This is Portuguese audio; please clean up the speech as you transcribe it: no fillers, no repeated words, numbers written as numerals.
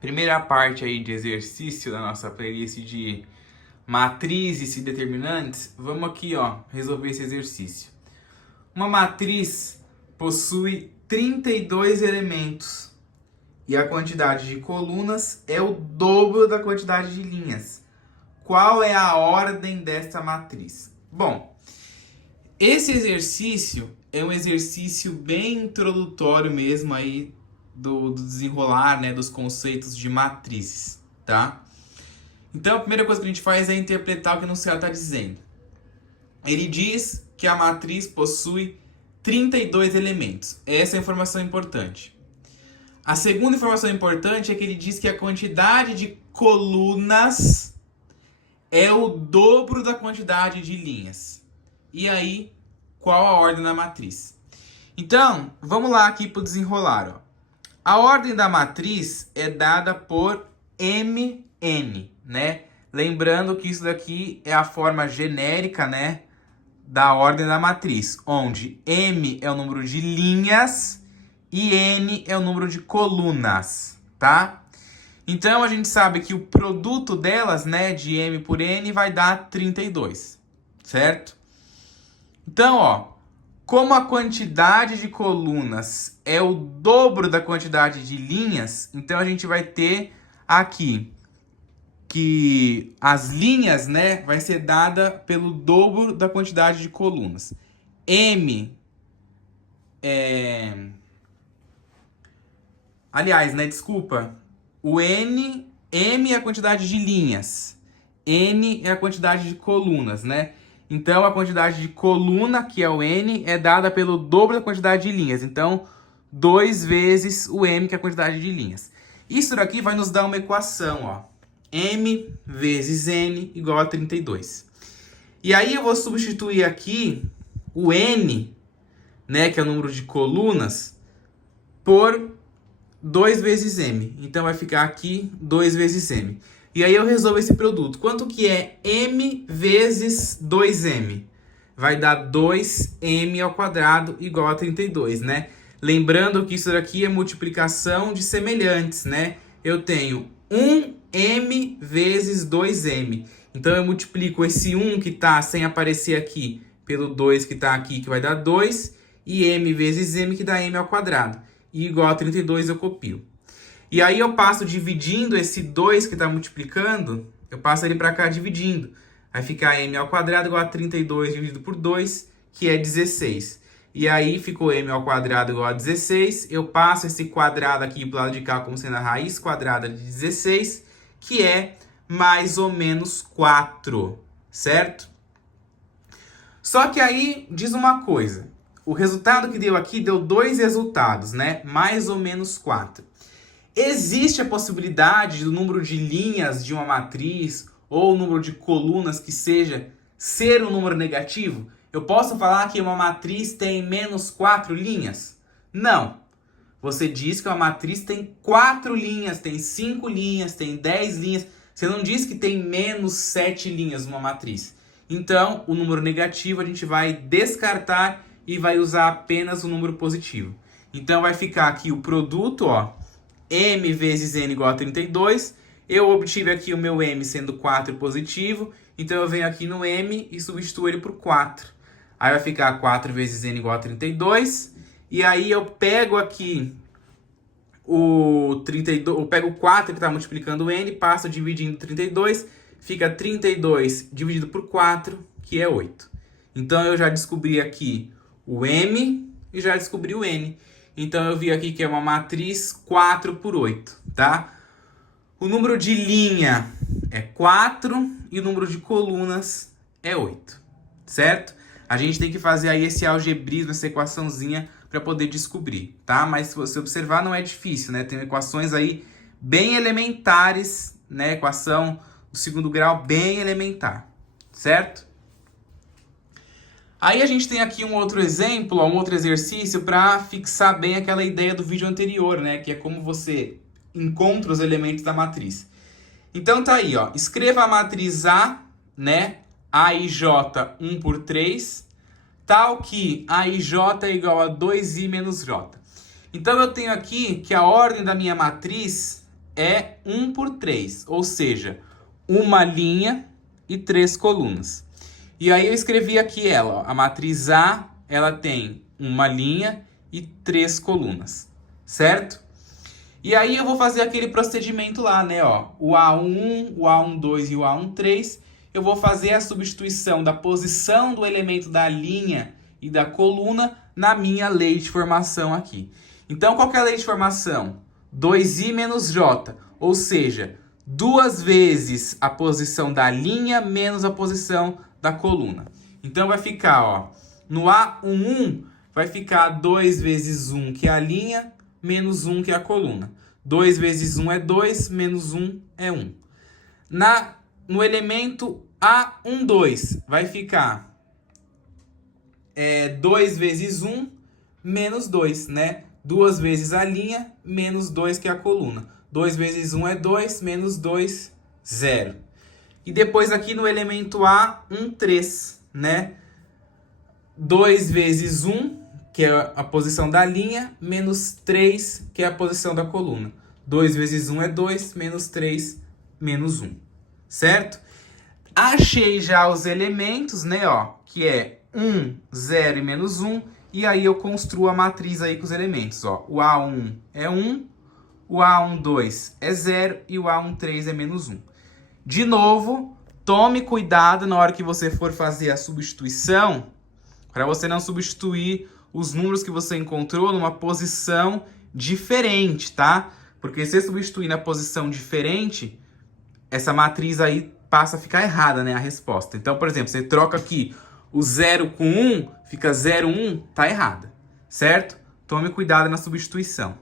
Primeira parte aí de exercício da nossa playlist de matrizes e determinantes. Vamos aqui, ó, resolver esse exercício. Uma matriz possui 32 elementos e a quantidade de colunas é o dobro da quantidade de linhas. Qual é a ordem desta matriz? Bom, esse exercício é um exercício bem introdutório mesmo aí do desenrolar, né, dos conceitos de matrizes, tá? Então a primeira coisa que a gente faz é interpretar o que o enunciado está dizendo. Ele diz que a matriz possui 32 elementos. Essa é a informação importante. A segunda informação importante é que ele diz que a quantidade de colunas é o dobro da quantidade de linhas. E aí, qual a ordem da matriz? Então, vamos lá aqui para o desenrolar, ó. A ordem da matriz é dada por MN, né? Lembrando que isso daqui é a forma genérica, né, da ordem da matriz, onde M é o número de linhas e N é o número de colunas, tá? Então, a gente sabe que o produto delas, né, de M por N, vai dar 32, certo? Então, ó, como a quantidade de colunas é o dobro da quantidade de linhas, então a gente vai ter aqui que as linhas, né, vai ser dada pelo dobro da quantidade de colunas. Aliás, né, desculpa. O M é a quantidade de linhas. N é a quantidade de colunas, né? Então, a quantidade de coluna, que é o N, é dada pelo dobro da quantidade de linhas. Então, 2 vezes o M, que é a quantidade de linhas. Isso daqui vai nos dar uma equação, ó. M vezes N igual a 32. E aí, eu vou substituir aqui o N, né, que é o número de colunas, por 2 vezes M. Então, vai ficar aqui 2 vezes M. E aí eu resolvo esse produto. Quanto que é M vezes 2M? Vai dar 2M ao quadrado igual a 32, né? Lembrando que isso daqui é multiplicação de semelhantes, né? Eu tenho 1M vezes 2M. Então eu multiplico esse 1 que está sem aparecer aqui pelo 2 que está aqui, que vai dar 2. E M vezes M que dá M ao quadrado. E igual a 32 eu copio. E aí eu passo dividindo esse 2 que está multiplicando, eu passo ele para cá dividindo. Vai ficar M ao quadrado igual a 32 dividido por 2, que é 16. E aí ficou M ao quadrado igual a 16. Eu passo esse quadrado aqui para o lado de cá como sendo a raiz quadrada de 16, que é mais ou menos 4, certo? Só que aí diz uma coisa. O resultado que deu aqui deu 2 resultados, né? Mais ou menos 4. Existe a possibilidade do número de linhas de uma matriz ou o número de colunas que seja ser um número negativo? Eu posso falar que uma matriz tem menos 4 linhas? Não. Você diz que uma matriz tem 4 linhas, tem 5 linhas, tem 10 linhas. Você não diz que tem menos 7 linhas uma matriz. Então, o número negativo a gente vai descartar e vai usar apenas o número positivo. Então, vai ficar aqui o produto, ó. M vezes N igual a 32. Eu obtive aqui o meu M sendo 4 positivo. Então, eu venho aqui no M e substituo ele por 4. Aí vai ficar 4 vezes N igual a 32. E aí eu pego aqui o 32. Eu pego o 4 que está multiplicando o N, passo dividindo 32. Fica 32 dividido por 4, que é 8. Então, eu já descobri aqui o M e já descobri o N. Então, eu vi aqui que é uma matriz 4 por 8, tá? O número de linha é 4 e o número de colunas é 8, certo? A gente tem que fazer aí esse algebrismo, essa equaçãozinha para poder descobrir, tá? Mas se você observar, não é difícil, né? Tem equações aí bem elementares, né? Equação do segundo grau bem elementar, certo? Aí a gente tem aqui um outro exemplo, um outro exercício para fixar bem aquela ideia do vídeo anterior, né? Que é como você encontra os elementos da matriz. Então tá aí, ó. Escreva a matriz A, né? AIJ 1 por 3, tal que AIJ é igual a 2I menos J. Então eu tenho aqui que a ordem da minha matriz é 1 por 3, ou seja, uma linha e 3 colunas. E aí eu escrevi aqui ela, ó, a matriz A, ela tem uma linha e 3 colunas, certo? E aí eu vou fazer aquele procedimento lá, né, ó, o A11, o A12 e o A13, eu vou fazer a substituição da posição do elemento da linha e da coluna na minha lei de formação aqui. Então, qual que é a lei de formação? 2i menos j, ou seja, 2 vezes a posição da linha menos a posição da coluna. Então, vai ficar, ó, no A11 vai ficar 2 vezes 1, que é a linha, menos 1, que é a coluna. 2 vezes 1 é 2, menos 1 é 1. No elemento A12 vai ficar 2 vezes 1, menos 2, né? 2 vezes a linha, menos 2, que é a coluna. 2 vezes 1 é 2, menos 2, 0. E depois aqui no elemento A13, né? 2 vezes 1, que é a posição da linha, menos 3, que é a posição da coluna. 2 vezes 1 é 2, menos 3, menos 1. Certo? Achei já os elementos, né, ó, que é 1, 0 e menos 1, e aí eu construo a matriz aí com os elementos, ó. O A1 é 1, o A12 é 0 e o A13 é menos 1. De novo, tome cuidado na hora que você for fazer a substituição, para você não substituir os números que você encontrou numa posição diferente, tá? Porque se você substituir na posição diferente, essa matriz aí passa a ficar errada, né, a resposta. Então, por exemplo, você troca aqui o 0 com 1, fica 0, 1, tá errada, certo? Tome cuidado na substituição.